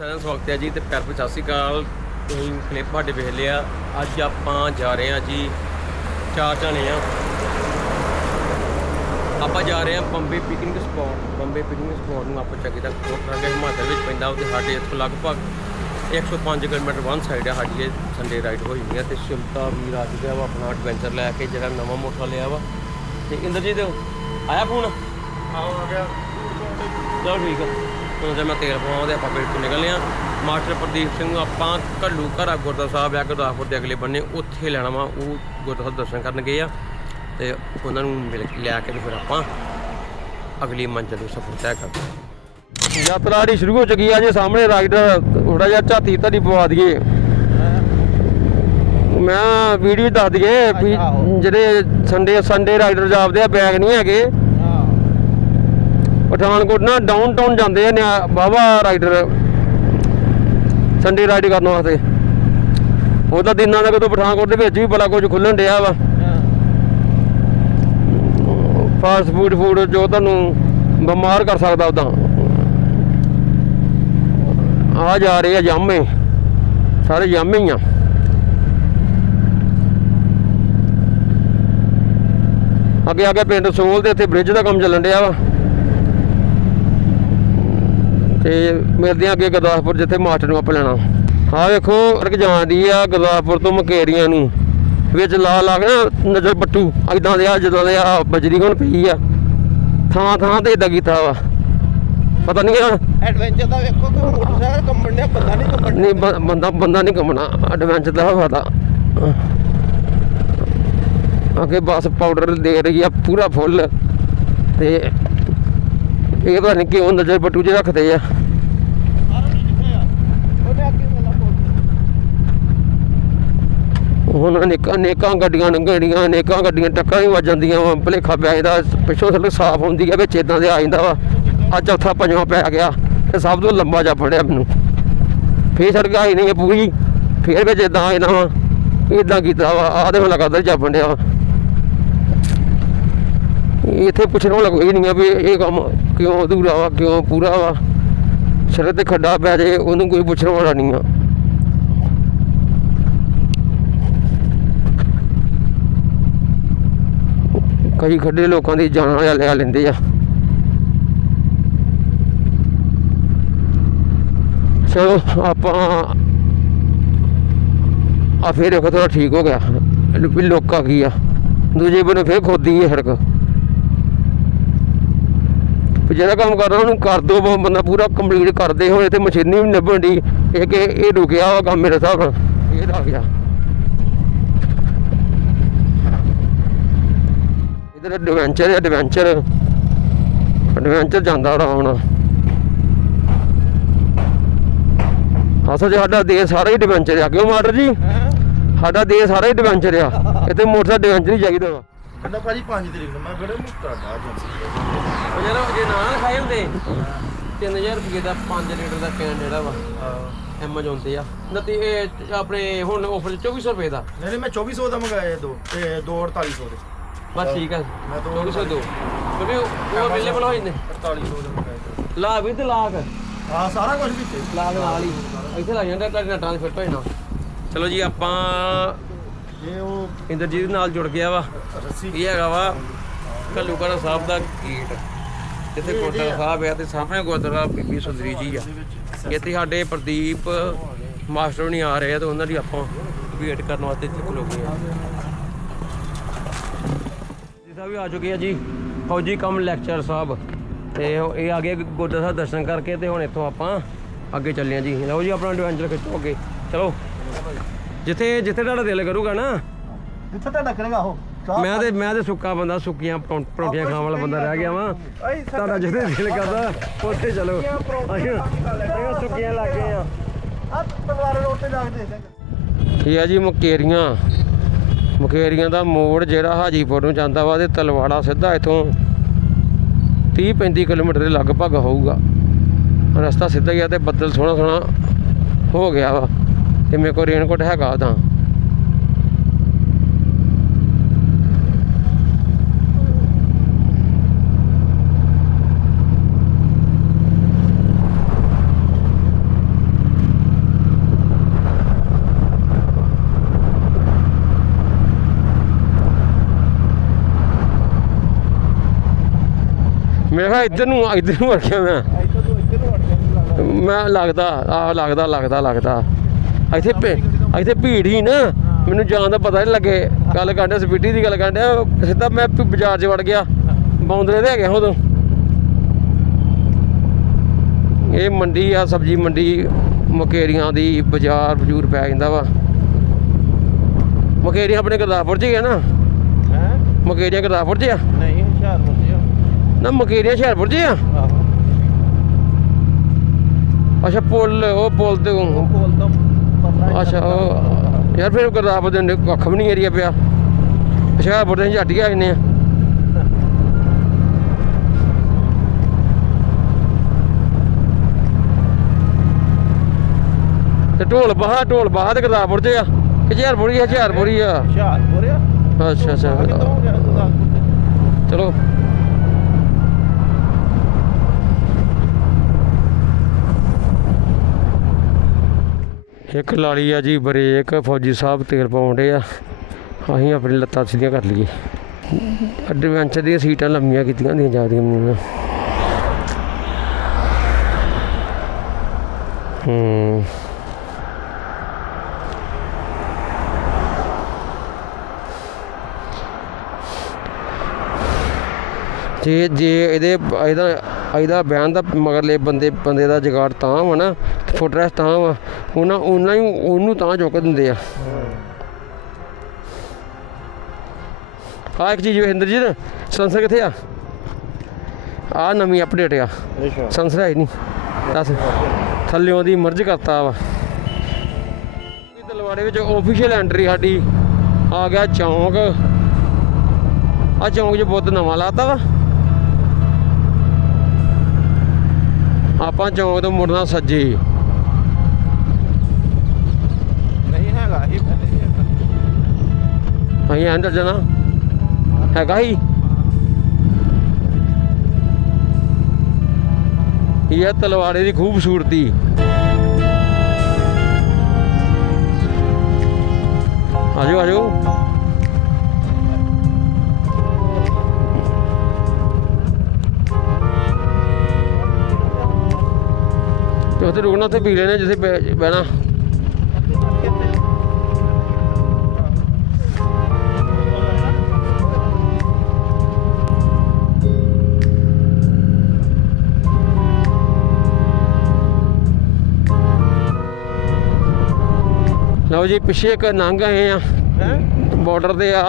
ਸਾਰਿਆਂ ਦਾ ਸਵਾਗਤ ਹੈ ਜੀ ਤੇ ਪਿਆਰ ਭਰੀ ਸਤਿ ਸ਼੍ਰੀ ਅਕਾਲ। ਤੁਸੀਂ ਕਲਿੱਪ ਸਾਡੇ ਵੇਖ ਲਿਆ। ਅੱਜ ਆਪਾਂ ਜਾ ਰਹੇ ਹਾਂ ਜੀ ਚਾਰ ਜਾਣੇ ਆ। ਆਪਾਂ ਜਾ ਰਹੇ ਹਾਂ Bombay picnic spot Bombay picnic spot ਨੂੰ ਆਪਾਂ ਚੱਕੀ ਤੱਕ ਪਹੁੰਚ ਕਰਾਂਗੇ ਹਿਮਾਚਲ ਵਿੱਚ ਪੈਂਦਾ ਉਹ ਸਾਡੇ ਇੱਥੋਂ ਲਗਭਗ 105 ਕਿਲੋਮੀਟਰ ਵਨ ਸਾਈਡ ਹੈ ਸਾਡੀ ਇਹ ਸੰਡੇ ਰਾਈਡ ਹੋਈ ਨਹੀਂ ਹੈ ਤੇ ਸ਼ਿਮਤਾ ਵੀਰ ਅੱਜ ਗਿਆ ਵਾ ਆਪਣਾ ਐਡਵੈਂਚਰ ਲੈ ਕੇ ਜਿਹੜਾ ਨਵਾਂ ਮੋਟਰ ਲਿਆ ਵਾ। ਤੇ ਇੰਦਰਜੀਤ ਆਇਆ ਫੋਨ ਆ ਗਿਆ। ਚਲੋ ਠੀਕ ਆ। ਹੁਣ ਜੇ ਮੈਂ ਤੇਲ ਪਵਾਉਂਦੇ ਆਪਾਂ ਫਿਰ ਤੋਂ ਨਿਕਲਨੇ ਆ ਮਾਸਟਰ ਪ੍ਰਦੀਪ ਸਿੰਘ ਨੂੰ ਆਪਾਂ ਘੱਲੂ ਘਰਾ ਗੁਰਦੁਆਰਾ ਸਾਹਿਬ ਆ ਗੁਰਦਾਸਪੁਰ ਦੇ ਅਗਲੇ ਬੰਨੇ ਉੱਥੇ ਲੈਣਾ ਵਾ ਉਹ ਗੁਰਦੁਆਰਾ ਦਰਸ਼ਨ ਕਰਨ ਗਏ ਆ। ਤੇ ਉਹਨਾਂ ਨੂੰ ਮਿਲ ਕੇ ਲਿਆ ਕੇ ਤੇ ਫਿਰ ਆਪਾਂ ਅਗਲੀ ਮੰਜ਼ਿਲ ਨੂੰ ਸਫ਼ਰ ਤੈਅ ਕਰਦੇ ਹਾਂ। ਯਾਤਰਾ ਦੀ ਸ਼ੁਰੂ ਹੋ ਚੁੱਕੀ ਆ ਜੇ ਸਾਹਮਣੇ ਰਾਈਡਰ ਥੋੜਾ ਜਿਹਾ ਝਾਤੀ ਧਾਰੀ ਪਵਾ ਦਈਏ। ਮੈਂ ਵੀਡੀਓ ਦੱਸ ਦਈਏ ਵੀ ਜਿਹੜੇ ਸੰਡੇ ਸੰਡੇ ਰਾਈਡਰ ਜਾਪਦੇ ਆ ਬੈਗ ਨਹੀਂ ਹੈਗੇ। ਪਠਾਨਕੋਟ, ਨਾ ਡਾਊਨ ਟਾਊਨ ਜਾਂਦੇ ਆ ਨਿਆ ਬਾਬਾ ਰਾਈਡਰ ਸੰਡੇ ਰਾਈਡ ਕਰਨ ਵਾਸਤੇ। ਉਹ ਤਾਂ ਦਿਨਾਂ ਦਾ ਕਦੋਂ ਪਠਾਨਕੋਟ ਦੇ ਵਿੱਚ ਵੀ ਬੜਾ ਕੁਝ ਖੁੱਲਣ ਡਿਆ ਵਾ। ਫਾਸਟ ਫੂਡ ਫੂਡ ਜੋ ਤੁਹਾਨੂੰ ਬਿਮਾਰ ਕਰ ਸਕਦਾ ਉਦਾਂ ਆ ਜਾ ਰਹੇ ਆ ਜਾਮੇ ਸਾਰੇ ਜਾਮੇ ਹੀ ਆ। ਅੱਗੇ ਅੱਗੇ ਪਿੰਡ ਸੋਲ ਦੇ ਇੱਥੇ ਬ੍ਰਿਜ ਦਾ ਕੰਮ ਚੱਲਣ ਡਿਆ ਵਾ। ਤੇ ਮਿਲਦੇ ਆ ਅੱਗੇ ਗੁਰਦਾਸਪੁਰ ਜਿੱਥੇ ਮਾਸਟਰ ਨੂੰ ਆਪਾਂ ਲੈਣਾ। ਆਹ ਵੇਖੋ ਸੜਕ ਜਾਂਦੀ ਆ ਗੁਰਦਾਸਪੁਰ ਤੋਂ ਮਕੇਰੀਆਂ ਨੂੰ। ਵਿੱਚ ਲਾ ਲਾ ਕੇ ਨਾ ਨਜ਼ਰ ਬੱਟੂ ਇਦਾਂ ਦੇ ਆ ਜਦੋਂ ਦੇ ਆ ਬਜਰੀ ਹੁਣ ਪਈ ਆ। ਥਾਂ ਥਾਂ ਤੇ ਇਦਾਂ ਕੀਤਾ ਵਾ। ਪਤਾ ਨਹੀਂ ਆ ਐਡਵੈਂਚਰ ਦਾ ਵੇਖੋ ਕਿ ਮੋਟਰਸਾਈਕਲ ਕੰਬਣ ਬੰਦਾ ਨਹੀਂ ਕੰਬਣ ਨਹੀਂ ਬੰਦਾ ਬੰਦਾ ਨਹੀਂ ਕੰਮਣਾ ਐਡਵੈਂਚਰ ਦਾ ਫਾਇਦਾ ਅੱਗੇ ਬਸ ਪਾਊਡਰ ਦੇ ਰਹੀ ਆ ਪੂਰਾ ਫੁੱਲ ਤੇ ਇਹ ਪਤਾ ਨਹੀਂ ਕਿਉਂ ਨਜ਼ਰ ਬਟੂ 'ਚ ਰੱਖਦੇ ਆ। ਹੁਣ ਅਨੇਕਾਂ ਅਨੇਕਾਂ ਗੱਡੀਆਂ ਲੰਘਣੀਆਂ, ਅਨੇਕਾਂ ਗੱਡੀਆਂ ਟੱਕਾਂ ਵੀ ਵੱਜ ਜਾਂਦੀਆਂ ਵਾ। ਭਲੇਖਾ ਪੈ ਜਾਂਦਾ, ਪਿੱਛੋਂ ਸੜਕ ਸਾਫ਼ ਹੁੰਦੀ ਆ, ਵਿੱਚ ਇਦਾਂ ਦੇ ਆ ਜਾਂਦਾ ਵਾ। ਅੱਜ ਚੌਥਾ ਪੰਜਵਾਂ ਪੈ ਗਿਆ ਤੇ ਸਭ ਤੋਂ ਲੰਬਾ ਜਾ ਫੜਿਆ ਮੈਨੂੰ। ਫੇਰ ਸੜਕ ਆਈ ਨਹੀਂ ਹੈ ਪੂਰੀ, ਫੇਰ ਵਿੱਚ ਇਦਾਂ ਆ ਜਾਂਦਾ ਵਾ। ਇਦਾਂ ਕੀਤਾ ਵਾ, ਆਹ ਤੇ ਹੁਣ ਲਗਾਤਾਰ ਜਾ ਫੜਿਆ ਵਾ। ਇੱਥੇ ਪੁੱਛਣ ਵਾਲਾ ਕੋਈ ਨਹੀਂ ਆ ਵੀ ਇਹ ਕੰਮ ਕਿਉਂ ਅਧੂਰਾ ਵਾ, ਕਿਉਂ ਪੂਰਾ ਵਾ। ਸਿਰ ਤੇ ਖੱਡਾ ਪੈ ਜਾਏ ਉਹਨੂੰ ਕੋਈ ਪੁੱਛਣ ਵਾਲਾ ਨਹੀਂ ਆ। ਕਈ ਖੱਡੇ ਲੋਕਾਂ ਦੀ ਜਾਨ ਵਾਲਾ ਲੈ ਲੈਂਦੇ ਆ। ਚਲੋ, ਆਪਾਂ ਆ ਫੇਰ ਦੇਖੋ ਥੋੜਾ ਠੀਕ ਹੋ ਗਿਆ। ਲੋਕਾਂ ਕੀ ਆ। ਦੂਜੇ ਬੰਨੇ ਫੇਰ ਖੋਦੀ ਹੈ ਸੜਕ ਜਿਹੜਾ ਕੰਮ ਕਰਨਾ ਉਹਨੂੰ ਕਰ ਦੋ ਬੰਦਾ ਪੂਰਾ ਕੰਪਲੀਟ ਕਰਦੇ ਹੋਏ ਤੇ ਮਸ਼ੀਨੀ ਵੀ ਨਿਭਣ ਦੀ ਇਹ ਕਿ ਇਹ ਰੁਕਿਆ ਵਾ ਕੰਮ ਮੇਰੇ ਹਿਸਾਬ ਨਾਲ। ਇਹ ਲੱਗ ਗਿਆ। ਇਧਰ ਐਡਵੈਂਚਰ ਐਡਵੈਂਚਰ ਐਡਵੈਂਚਰ ਜਾਂਦਾ ਆਰਾਮ ਨਾਲ ਅਸਲ ਸਾਡਾ ਦੇਸ਼ ਸਾਰਾ ਹੀ ਐਡਵੈਂਚਰ ਆ। ਕਿਉਂ ਮਾਸਟਰ ਜੀ? ਸਾਡਾ ਦੇਸ਼ ਸਾਰਾ ਹੀ ਐਡਵੈਂਚਰ ਆ। ਇੱਥੇ ਮੋਟਰਸਾਈਕਲ ਐਡਵੈਂਚਰ ਹੀ ਚਾਹੀਦਾ ਵਾ। ਕਹਿੰਦਾ ਭਾਜੀ 5 ਤਰੀਕ ਨੂੰ ਮੈਂ ਕਿਹੜੇ ਮੁੱਕਾ ਦਾ ਉਹ ਜਿਹੜਾ ਜੇ ਨਾ ਖਾਏ ਹੁੰਦੇ 3000 ਰੁਪਏ ਦਾ 5 ਲੀਟਰ ਦਾ ਕੈਨ ਜਿਹੜਾ ਵਾ ਐਮਾਜ਼ੋਨ ਤੇ ਆ। ਨਤੀ ਇਹ ਆਪਣੇ ਹੁਣ ਆਫਰ 2400 ਰੁਪਏ ਦਾ। ਨਹੀਂ ਨਹੀਂ ਮੈਂ 2400 ਦਾ ਮੰਗਾਇਆ ਦੋ ਤੇ 24800 ਦੇ। ਬਸ ਠੀਕ ਆ। ਮੈਂ ਤਾਂ 2402 ਕਿਉਂਕਿ ਉਹ ਅਵੇਲੇਬਲ ਹੋ ਜਾਂਦੇ। 4800 ਦੇ ਮੰਗਾਇਆ ਲਾ ਵੀ ਤੇ ਲਾਖ ਹਾਂ ਸਾਰਾ ਕੁਝ ਵਿੱਚ ਲਾਖ ਨਾਲ ਹੀ। ਇੱਥੇ ਲੱਗ ਜਾਂਦਾ ਤੁਹਾਡੇ ਨਾਲ ਟ੍ਰਾਂਸਫਰ ਹੋ ਜਾਣਾ। ਚਲੋ ਜੀ ਆਪਾਂ ਇਹ ਉਹ ਇੰਦਰਜੀਤ ਨਾਲ ਜੁੜ ਗਿਆ ਵਾ। ਰੱਸੀ। ਇਹ ਹੈਗਾ ਵਾ ਕੱਲੂਕੜਾ ਸਾਹਿਬ ਦਾ ਗੇਟ। ਜਿੱਥੇ ਗੁਰਦੁਆਰਾ ਸਾਹਿਬ ਆ ਤੇ ਸਾਹਮਣੇ ਗੁਰਦੁਆਰਾ ਬੀਬੀ ਸੁੰਦਰੀ ਜੀ ਆ। ਇੱਥੇ ਸਾਡੇ ਪ੍ਰਦੀਪ ਮਾਸਟਰ ਨਹੀਂ ਆ ਰਹੇ ਆ ਤੇ ਉਹਨਾਂ ਦੀ ਆਪਾਂ ਵੇਟ ਕਰਨ ਵਾਸਤੇ ਇੱਥੇ ਖਲੋਗੇ ਆ। ਜੀ ਸਾਹਿਬ ਆ ਚੁੱਕੇ ਆ ਜੀ ਫੌਜੀ ਕਮ ਲੈਕਚਰ ਸਾਹਿਬ। ਤੇ ਇਹ ਆ ਗਏ ਗੁਰਦੁਆਰਾ ਸਾਹਿਬ ਦਰਸ਼ਨ ਕਰਕੇ ਤੇ ਹੁਣ ਇੱਥੋਂ ਆਪਾਂ ਅੱਗੇ ਚੱਲੇ ਆ ਜੀ। ਲਓ ਜੀ ਆਪਣਾ ਐਡਵੈਂਚਰ ਖਿੱਚੋ ਅੱਗੇ। ਚਲੋ। ਜਿੱਥੇ ਜਿੱਥੇ ਤੁਹਾਡਾ ਦਿਲ ਕਰੂਗਾ ਨਾ। ਜਿੱਥੇ ਤੁਹਾਡਾ ਕਰੇਗਾ ਉਹ। ਮੈਂ ਤੇ ਮੈਂ ਤੇ ਸੁੱਕਾ ਬੰਦਾ ਸੁੱਕੀਆਂ ਪਰੌਂ- ਪਰੌਂਠੀਆਂ ਖਾਣ ਵਾਲਾ ਬੰਦਾ ਰਹਿ ਗਿਆ ਵਾਂ। ਤੁਹਾਡਾ ਜਿਹਦੇ ਦਿਲ ਕਰਦਾ ਉੱਥੇ ਚਲੋ। ਅਸੀਂ ਅਸੀਂ ਸੁੱਕੀਆਂ ਲੱਗ ਗਏ ਆ ਆ ਤਲਵਾਰ ਰੋਡ ਤੇ ਜਾ ਕੇ ਦੇ ਦੇ ਇਹ ਆ ਜੀ ਮੁਕੇਰੀਆਂ। ਮੁਕੇਰੀਆਂ ਦਾ ਮੋੜ ਜਿਹੜਾ ਹਾਜੀਪੁਰ ਨੂੰ ਜਾਂਦਾ ਵਾ ਤੇ ਤਲਵਾੜਾ ਸਿੱਧਾ ਇਥੋਂ 30 35 ਕਿਲੋਮੀਟਰ ਦੇ ਲਗਭਗ ਹੋਊਗਾ। ਰਸਤਾ ਸਿੱਧਾ ਹੀ ਆ ਤੇ ਬੱਦਲ ਸੋਹਣਾ ਸੋਹਣਾ ਹੋ ਗਿਆ ਵਾ। ਤੇ ਮੇਰੇ ਕੋਲ ਰੇਨਕੋਟ ਹੈਗਾ ਤਾਂ ਮੈਂ ਕਿਹਾ ਇੱਧਰ ਨੂੰ ਇੱਧਰ ਨੂੰ ਵੜ ਗਿਆ ਮੈਂ। ਮੈਂ ਲੱਗਦਾ ਆ ਲੱਗਦਾ ਲੱਗਦਾ ਲੱਗਦਾ। ਇੱਥੇ ਭੀ- ਇੱਥੇ ਭੀੜ ਹੀ ਨਾ। ਮੈਨੂੰ ਜਾਣ ਦਾ ਪਤਾ ਨਹੀਂ ਲੱਗੇ। ਗੱਲ ਕਰਦੇ ਸਪੀਡੀ ਦੀ ਗੱਲ ਕਰਦੇ ਸਿੱਧਾ ਮੈਂ ਭ- ਬਾਜ਼ਾਰ 'ਚ ਵੜ ਗਿਆ। ਬੌਂਦਰੇ ਦੇ ਹੈਗੇ ਉਦੋਂ। ਇਹ ਮੰਡੀ ਆ ਸਬਜ਼ੀ ਮੰਡੀ ਮਕੇਰੀਆਂ ਦੀ ਬਾਜ਼ਾਰ ਬਜੂਰ ਪੈ ਜਾਂਦਾ ਵਾ। ਮਕੇਰੀਆਂ ਆਪਣੇ ਗੁਰਦਾਸਪੁਰ 'ਚ ਹੀ ਆ ਨਾ। ਹੈ? ਮਕੇਰੀਆਂ ਗੁਰਦਾਸਪੁਰ 'ਚ ਆ? ਨਹੀਂ ਹੁਸ਼ਿਆਰਪੁਰ ਜੀ ਨਾ ਮਕੇਰੀਆਂ ਹੁਸ਼ਿਆਰਪੁਰ 'ਚ ਆ? ਆਹੋ। ਅੱਛਾ ਪੁੱਲ ਉਹ ਪੁੱਲ ਤੇ ਉਹ ਕੋਲ ਤਾਂ ਅੱਛਾ ਉਹ ਯਾਰ ਫਿਰ ਗੁਰਦਾਸਪੁਰ ਦੇ ਨੇ- ਕੱਖ ਵੀ ਨਹੀਂ ਏਰੀਆ ਪਿਆ। ਹੁਸ਼ਿਆਰਪੁਰ ਦੇ ਝੱਟ ਹੀ ਆ ਜਾਂਦੇ ਆ? ਤੇ ਢੋਲ ਬਾਹਾ ਢੋਲ ਬਾਹਾ ਤੇ ਗੁਰਦਾਸਪੁਰ 'ਚ ਆ। ਕਿ ਹੁਸ਼ਿਆਰਪੁਰ ਹੀ ਆ ਹੁਸ਼ਿਆਰਪੁਰ ਹੀ ਆ। ਹੁਸ਼ਿਆਰਪੁਰ ਆ। ਅੱਛਾ ਅੱਛਾ। ਗਿਆ ਗੁਰਦਾਸਪੁਰ? ਚਲੋ। ਇੱਕ ਲਾਲੀ ਆ ਜੀ, ਬਰੇਕ, ਫੌਜੀ ਸਾਹਿਬ ਤੇਲ ਪਾਉਂਦੇ ਆ। ਅਸੀਂ ਆਪਣੀ ਲੱਤਾਂ ਸਿੱਧੀਆਂ ਕਰ ਲਈਏ। ਐਡਵੈਂਚਰ ਦੀਆਂ ਸੀਟਾਂ ਲੰਮੀਆਂ ਕੀਤੀਆਂ ਹੁੰਦੀਆਂ ਜਾਂਦੀਆਂ ਮੈਨੂੰ। ਹੂੰ। ਜੇ ਜੇ ਇਹਦੇ, ਇਹਦਾ ਇਹਦਾ ਬਿਆਨ ਦਾ ਮਗਰਲੇ ਬੰਦੇ ਬੰਦੇ ਦਾ ਜਗਾੜ ਤਾਂ ਵਾ ਨਾ ਫੁੱਟਰੈਸ ਤਾਂ ਵਾ। ਉਹਨਾਂ ਉਹਨਾਂ ਹੀ ਉਹਨੂੰ ਤਾਂ ਚੁੱਕ ਦਿੰਦੇ ਆ। ਆ ਇੱਕ ਚੀਜ਼ ਇੰਦਰਜੀਤ ਸੈਂਸਰ ਕਿੱਥੇ ਆ? ਆ ਨਵੀਂ ਅਪਡੇਟ ਆ। ਸੈਂਸਰ ਹੈ ਨਹੀਂ ਦੱਸ। ਥੱਲਿਓਂ ਦੀ ਮਰਜ ਕਰਤਾ ਵਾ। ਇਹ ਤਲਵਾੜੇ ਵਿੱਚ ਆਫੀਸ਼ੀਅਲ ਐਂਟਰੀ ਸਾਡੀ ਆ ਗਿਆ ਚੌਂਕ। ਆ ਚੌਂਕ 'ਚ ਬੁੱਧ ਨਵਾਂ ਲਾਤਾ ਵਾ। ਆਪਾਂ ਚੌਂਕ ਤੋਂ ਮੁੜਨਾ ਸੱਜੇ। ਅਸੀਂ ਐਂਟਰ ਜਾਣਾ ਹੈਗਾ ਹੀ ਇਹ ਤਲਵਾੜੇ ਦੀ ਖੂਬਸੂਰਤੀ ਆਜੋ ਆਜੋ ਤੇ ਉੱਥੇ ਰੁਕਣਾ ਤੇ ਪੀ ਲੈਣਾ ਜਿੱਥੇ ਬਹਿਣਾ ਲਓ ਜੀ ਪਿੱਛੇ ਇੱਕ ਨੰਗ ਆਏ ਆ? ਬਾਰਡਰ ਤੇ ਆ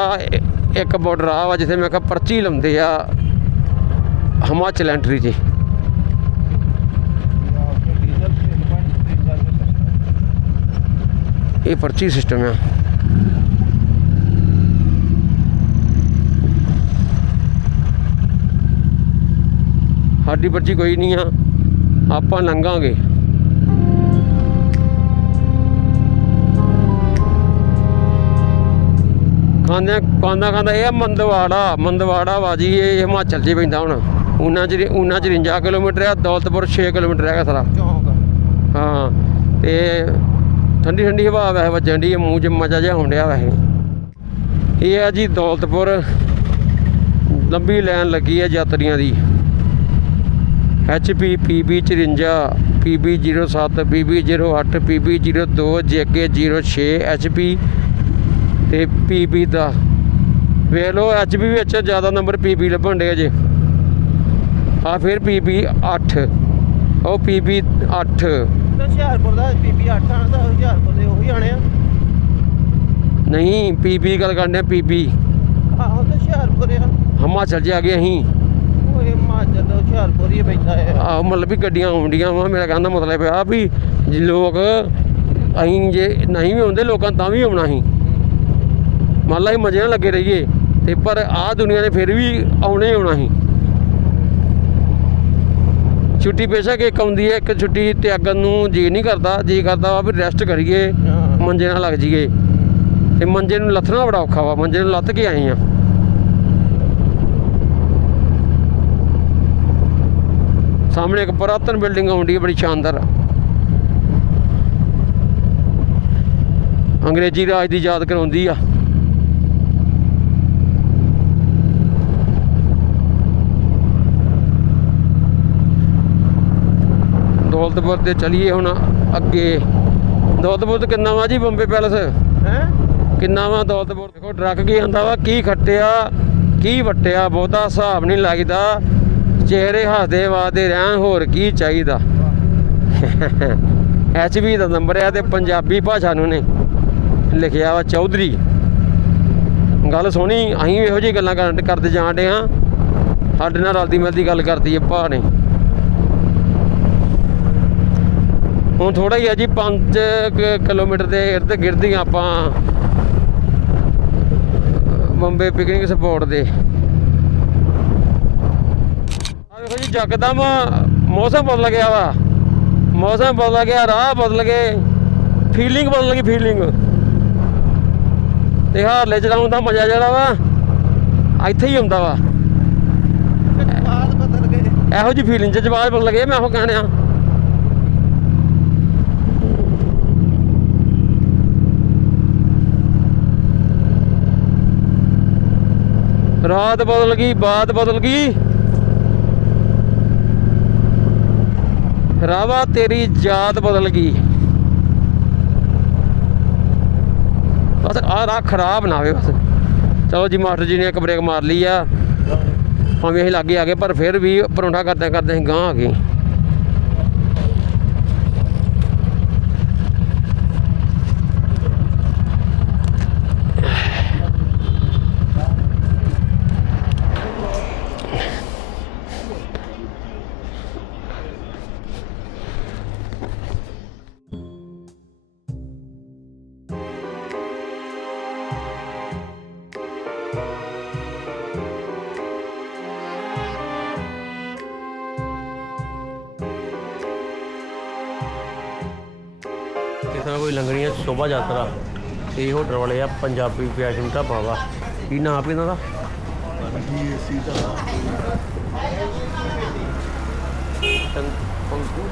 ਇੱਕ ਬਾਰਡਰ ਆ ਵਾ ਜਿੱਥੇ ਮੈਂ ਕਿਹਾ ਪਰਚੀ ਲਾਉਂਦੇ ਆ ਹਿਮਾਚਲ ਐਂਟਰੀ 'ਚ। ਡੀਜ਼ਲ 3.3 ਕਰਕੇ ਇਹ ਪਰਚੀ ਸਿਸਟਮ ਆ। ਸਾਡੀ ਪਰਚੀ ਕੋਈ ਨਹੀਂ ਆ ਆਪਾਂ ਲੰਘਾਂਗੇ ਖਾਂਦਿਆਂ ਖਾਂਦਾ ਖਾਂਦਾ ਇਹ ਮੰਦਵਾੜਾ ਮੰਦਵਾੜਾ ਵਾ ਜੀ ਇਹ ਹਿਮਾਚਲ 'ਚ ਪੈਂਦਾ ਹੁਣ। ਉਹਨਾਂ ਚ ਉਹਨਾਂ 54 ਕਿਲੋਮੀਟਰ ਆ ਦੌਲਤਪੁਰ 6 ਕਿਲੋਮੀਟਰ ਹੈਗਾ ਸਾਰਾ। ਹਾਂ ਤੇ ਠੰਡੀ ਠੰਡੀ ਹਵਾ ਵੈਸੇ ਵੱਜਣ ਦੀ ਮੂੰਹ 'ਚ ਮਜ਼ਾ ਜਿਹਾ ਡਿਆ ਵੈਸੇ। ਇਹ ਆ ਜੀ ਦੌਲਤਪੁਰ ਲੰਬੀ ਲਾਈਨ ਲੱਗੀ ਹੈ ਯਾਤਰੀਆਂ ਦੀ। HP PB 54 PB 07 PB 08 PB 02 JK 06 HP ਤੇ PB ਦਾ। ਵੇਖ ਲਓ HP ਵਿੱਚ ਜ਼ਿਆਦਾ ਨੰਬਰ PB ਲੱਭਣ ਡੇ ਜੇ। ਆ ਫਿਰ PB 8 ਉਹ PB 8 ਤੇ ਹੁਸ਼ਿਆਰਪੁਰ ਦਾ ਬੀਬੀ 8 ਆਣਾ ਤਾਂ ਹੁਸ਼ਿਆਰਪੁਰ ਦੇ ਉਹੀ ਆਣੇ ਆ। ਨਹੀਂ ਪੀਬੀ ਗੱਲ ਕਰਦੇ ਆ ਪੀਬੀ ਆਹੋ ਤੇ ਹੁਸ਼ਿਆਰਪੁਰ ਆ। ਹਿਮਾਚਲ 'ਚ ਆ ਗਏ ਅਸੀਂ। ਉਹ ਹਿਮਾਚਲ ਦਾ ਹੁਸ਼ਿਆਰਪੁਰ ਹੀ ਪੈਂਦਾ ਹੈ ਆਹ ਮਤਲਬ ਵੀ ਗੱਡੀਆਂ ਆਉਂਦੀਆਂ ਵਾ ਮੇਰਾ ਕਹਿੰਦਾ ਮਤਲਬ ਆ ਵੀ ਲੋਕ ਅਸੀਂ ਜੇ ਨਹੀਂ ਵੀ ਆਉਂਦੇ ਲੋਕਾਂ ਤਾਂ ਵੀ ਆਉਣਾ ਸੀ। ਮੰਨ ਲਾ ਮਜ਼ੇ ਨਾਲ ਲੱਗੇ ਰਹੀਏ ਤੇ ਪਰ ਆਹ ਦੁਨੀਆ ਨੇ ਫਿਰ ਵੀ ਆਉਣੇ ਹੀ ਆਉਣਾ ਸੀ। ਛੁੱਟੀ ਬੇਸ਼ੱਕ ਇੱਕ ਆਉਂਦੀ ਹੈ ਇੱਕ ਛੁੱਟੀ ਤਿਆਗਣ ਨੂੰ ਜੀ ਨਹੀਂ ਕਰਦਾ ਜੀ ਕਰਦਾ ਵਾ ਵੀ ਰੈਸਟ ਕਰੀਏ ਹਾਂ। ਮੰਜੇ ਨਾਲ ਲੱਗ ਜਾਈਏ। ਤੇ ਮੰਜੇ ਨੂੰ ਲੱਥਣਾ ਬੜਾ ਔਖਾ ਵਾ ਮੰਜੇ ਨੂੰ ਲੱਥ ਕੇ ਆਏ ਆ ਸਾਹਮਣੇ ਇੱਕ ਪੁਰਾਤਨ ਬਿਲਡਿੰਗ ਆਉਂਦੀ ਹੈ ਬੜੀ ਸ਼ਾਨਦਾਰ। ਅੰਗਰੇਜ਼ੀ ਰਾਜ ਦੀ ਯਾਦ ਕਰਾਉਂਦੀ ਆ। ਦੌਲਤਪੁਰ ਤੇ ਚਲੀਏ ਹੁਣ ਅੱਗੇ। ਦੌਲਤਪੁਰ ਕਿੰਨਾ ਵਾ ਜੀ ਬੰਬੇ ਪੈਲਸ? ਹੈ? ਕਿੰਨਾ ਵਾ ਦੌਲਤਪੁਰ ਦੇਖੋ ਟਰੱਕ ਕੀ ਆਂਦਾ ਵਾ ਕੀ ਖੱਟਿਆ ਕੀ ਵਟਿਆ ਬਹੁਤਾ ਹਿਸਾਬ ਨਹੀਂ ਲੱਗਦਾ। ਚਿਹਰੇ ਹੱਸਦੇ ਵਾਦੇ ਰਹਿਣ ਹੋਰ ਕੀ ਚਾਹੀਦਾ? ਐਚਬੀ ਦਾ ਨੰਬਰ ਹੈ ਤੇ ਪੰਜਾਬੀ ਭਾਸ਼ਾ ਨੂੰ ਨੇ ਲਿਖਿਆ ਵਾ ਚੌਧਰੀ। ਗੱਲ ਸੋਹਣੀ ਅਸੀਂ ਵੀ ਇਹੋ ਜਿਹੀ ਗੱਲਾਂ ਕਰਦੇ ਜਾਣ ਡੇ ਹਾਂ। ਸਾਡੇ ਨਾਲ ਰਲਦੀ ਮਿਲਦੀ ਗੱਲ ਕਰਦੀ ਹੈ ਭਾ ਨੇ। ਹੁਣ ਥੋੜਾ ਹੀ ਆ ਜੀ 5 ਕਿਲੋਮੀਟਰ ਦੇ ਇਰਦ ਗਿਰਦ ਹੀ ਆਪਾਂ ਬੰਬੇ ਪਿਕਨਿਕ ਸਪੌਟ ਦੇ। ਆ ਵੇਖੋ ਜੀ ਜਕਦਮ ਮੌਸਮ ਬਦਲ ਗਿਆ ਵਾ। ਮੌਸਮ ਬਦਲ ਗਿਆ ਰਾਹ ਬਦਲ ਗਏ ਫੀਲਿੰਗ ਬਦਲ ਗਈ ਫੀਲਿੰਗ ਤੇ ਹਾਰਲੇ ਚਲਾਉਣ ਦਾ ਮਜ਼ਾ ਜਿਹੜਾ ਵਾ ਇੱਥੇ ਹੀ ਹੁੰਦਾ ਵਾ। ਬਾਤ ਬਦਲ ਗਏ। ਇਹੋ ਜੀ ਫੀਲਿੰਗ ਚ ਜਵਾਬ ਬਦਲ ਗਏ ਮੈਂ ਉਹ ਕਹਿਣਿਆ। ਰਾਤ ਬਦਲ ਗਈ, ਬਾਤ ਬਦਲ ਗਈ। ਰਾਵਾ, ਤੇਰੀ ਜਾਤ ਬਦਲ ਗਈ। ਬਸ ਆ ਰਾਹ ਖਰਾਬ ਨਾ ਹੋਵੇ ਬਸ। ਚਲੋ ਜੀ, ਮਾਸਟਰ ਜੀ ਨੇ ਇੱਕ ਬ੍ਰੇਕ ਮਾਰ ਲਈ ਆ। ਭਾਵੇਂ ਅਸੀਂ ਲਾਗੇ ਆ ਗਏ, ਪਰ ਫਿਰ ਵੀ ਪਰੌਂਠਾ ਕਰਦੇ ਕਰਦੇ ਅਸੀਂ ਗਾਂ ਆ ਗਏ। ਕੋਈ ਲੰਗਣੀ ਹੈ ਸ਼ੋਭਾ ਯਾਤਰਾ। ਇਹ ਹੋਟਲ ਵਾਲੇ ਆ ਪੰਜਾਬੀ ਫੈਸ਼ਨ ਢਾਬਾ ਵਾ ਕੀ ਨਾਮ ਹੈ ਇਹਨਾਂ ਦਾ? ਪੰ- ਪੰਕੂ।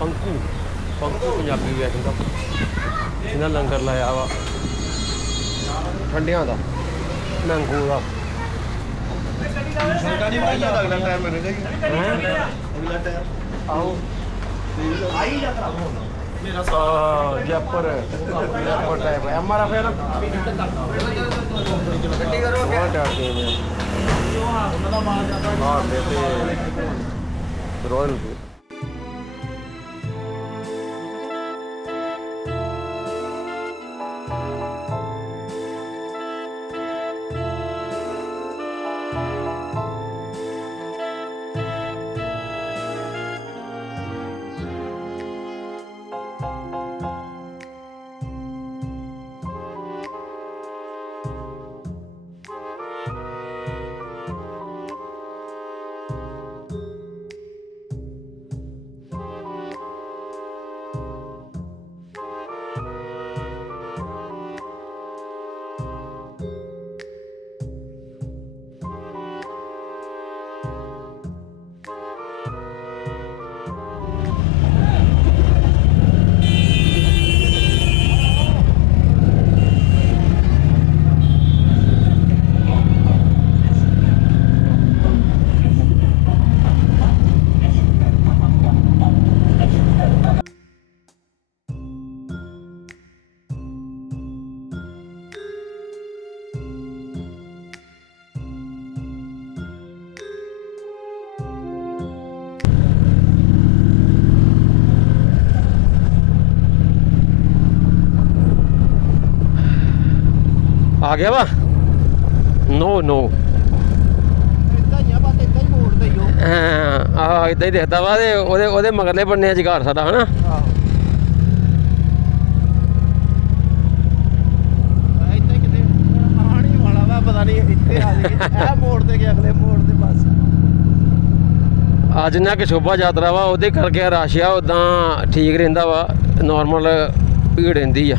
ਪੰਕੂ। ਪੰਕੂ ਪੰਜਾਬੀ ਫੈਸ਼ਨ ਢਾਬਾ ਇਹਨਾਂ ਲੰਗਰ ਲਾਇਆ ਵਾ। ਠੰਡਿਆਂ ਦਾ। ਮੈਂਗੋ ਦਾ। ਛੋਟਾ ਨਹੀਂ ਭਾਈ ਅਗਲਾ ਟਾਈਮ ਮਿਲੇਗਾ ਜੀ ਹੈਂ? ਅਗਲਾ ਟਾਈਮ ਆਓ। ਮੇਰਾ ਸਾ Jaipur Jaipur type M R F ਹੈ ਨਾ? ਗੱਡੀ ਕਰੋ ਬਹੁਤ ਡਰਦੇ ਨੇ ਹਾਂ ਤੇ ਰੋਇਲ ਆ ਗਿਆ ਵਾ? ਨੋ ਨੋ ਇਦਾਂ ਹੀ ਆ ਬਸ ਇਦਾਂ ਹੀ ਮੋੜਦੇ ਹੀ ਉਹ। ਆ ਇਦਾਂ ਹੀ ਦਿਖਦਾ ਵਾ ਤੇ ਉਹਦੇ ਉਹਦੇ ਮਗਰਲੇ ਬੰਨੇ ਜਗਾਰ ਸਾਡਾ ਹਨਾ? ਆਹੋ। ਇਦਾਂ ਹੀ ਕਿਤੇ ਆਣ ਹੀ ਵਾਲਾ ਵਾ ਪਤਾ ਨਹੀਂ ਇੱਥੇ ਆ ਜੀ ਇਹ ਮੋੜ ਤੇ ਗਿਆ ਅਗਲੇ ਮੋੜ ਤੇ ਬਸ। ਅੱਜ ਨਾ ਕਿ ਸ਼ੋਭਾ ਯਾਤਰਾ ਵਾ ਉਹਦੇ ਕਰਕੇ ਰਸ਼ ਆ ਉਦਾਂ ਠੀਕ ਰਹਿੰਦਾ ਵਾ ਨਾਰਮਲ ਭੀੜ ਰਹਿੰਦੀ ਆ।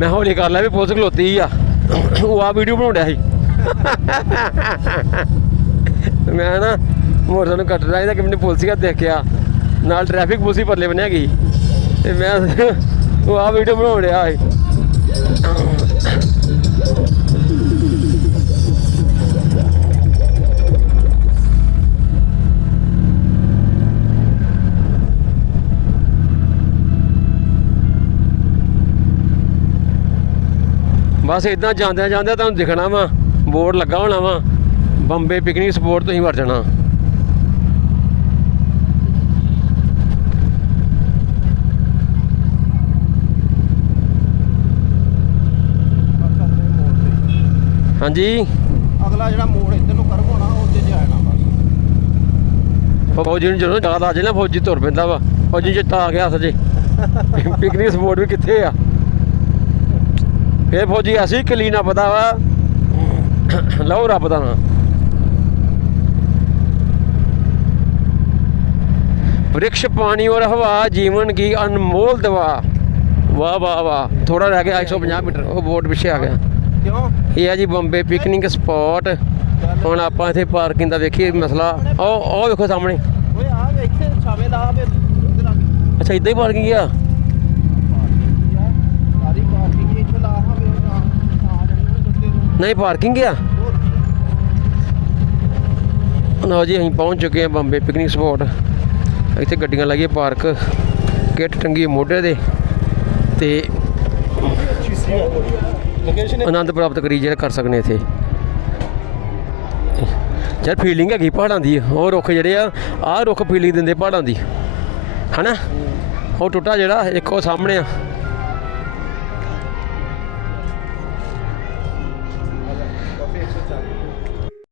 ਮੈਂ ਹੌਲੀ ਕਰ ਲਿਆ ਵੀ ਪੁਲਿਸ ਖਲੋਤੀ ਆ। ਉਹ ਆ ਵੀਡੀਓ ਬਣਾਉਣ ਸੀ। ਮੈਂ ਨਾ ਮੋਟਰ ਨੂੰ ਕੱਟ ਰਿਹਾ ਇਹਦਾ ਕਿ ਮੈਨੂੰ ਪੁਲਿਸ ਕਾ ਦੇਖਿਆ। ਨਾਲ ਟ੍ਰੈਫਿਕ ਪੁਲਿਸ ਹੀ ਪਰਲੇ ਬਣਿਆ ਗਈ ਤੇ ਮੈਂ ਉਹ ਆ ਵੀਡੀਓ ਬਣਾਉਣ ਸੀ। ਬਸ ਇਦਾਂ ਜਾਂਦਿਆਂ ਜਾਂਦਿਆਂ ਤੁਹਾਨੂੰ ਦਿਖਣਾ ਵਾ ਬੋਰਡ ਲੱਗਾ ਹੋਣਾ ਵਾ ਬੰਬੇ ਪਿਕਨਿਕ ਸਪੋਰਟ ਤੁਸੀਂ ਵਰ ਜਾਣਾ। ਤੇ ਹਾਂਜੀ। ਅਗਲਾ ਜਿਹੜਾ ਮੋੜ ਇੱਧਰ ਨੂੰ ਕਰਵੋ ਨਾ ਉਹਦੇ 'ਚ ਜਾਣਾ ਬਸ। ਫੌਜੀ ਨੂੰ ਜਦੋਂ ਯਾਦ ਆ ਜੇ ਨਾ ਫੌਜੀ ਤੁਰ ਪੈਂਦਾ ਵਾ। ਫੌਜੀ ਚਿੱਟਾ ਆ ਗਿਆ ਸਜੇ ਪਿਕਨਿਕ ਸਪੋਰਟ ਵੀ ਕਿੱਥੇ ਆ? ਫੇਰ ਫੌਜੀ ਅਸੀਂ ਕਲੀ ਨਾ ਪਤਾ ਵਾ ਲਓ ਰੱਬ ਦਾ ਨਾਂ वृक्ष पानी और हवा जीवन की अनमोल दवा वाह वाह वाह थोड़ा रह गया 150 मीटर ਉਹ ਬੋਰਡ ਪਿੱਛੇ ਆ ਗਿਆ ਕਿਉਂ ਇਹ ਆ ਜੀ ਬੰਬੇ ਪਿਕਨਿਕ ਸਪੌਟ ਹੁਣ ਆਪਾਂ ਇੱਥੇ ਪਾਰਕਿੰਗ ਦਾ ਵੇਖੀਏ ਮਸਲਾ ਉਹ ਉਹ ਵੇਖੋ ਸਾਹਮਣੇ ਓਏ ਆ ਵੇ ਇੱਥੇ ਛਾਵੇਂ ਲਾ ਵੇ ਇੱਧਰ ਆ ਕੇ ਅੱਛਾ ਇਦਾਂ ਹੀ ਪਾਰਕਿੰਗ ਆ ਨਹੀਂ ਪਾਰਕਿੰਗ ਆ। ਹੋਰ ਲਓ ਜੀ, ਅਸੀਂ ਪਹੁੰਚ ਚੁੱਕੇ ਹਾਂ ਬੰਬੇ ਪਿਕਨਿਕ ਸਪੌਟ ਇੱਥੇ ਗੱਡੀਆਂ ਲਾਈਏ ਪਾਰਕ ਕਿੱਟ ਟੰਗੀ ਮੋਢੇ ਦੇ ਤੇ ਆਨੰਦ ਪ੍ਰਾਪਤ ਕਰੀ ਜਿਹੜਾ ਕਰ ਸਕਨੇ ਇੱਥੇ। ਯਾਰ ਫੀਲਿੰਗ ਹੈਗੀ ਪਹਾੜਾਂ ਦੀ। ਉਹ ਰੁੱਖ ਜਿਹੜੇ ਆ, ਆਹ ਰੁੱਖ ਫੀਲਿੰਗ ਦਿੰਦੇ ਪਹਾੜਾਂ ਦੀ। ਹਨਾ? ਉਹ ਟੁੱਟਾ ਜਿਹੜਾ, ਇੱਕ ਉਹ ਸਾਹਮਣੇ ਆ।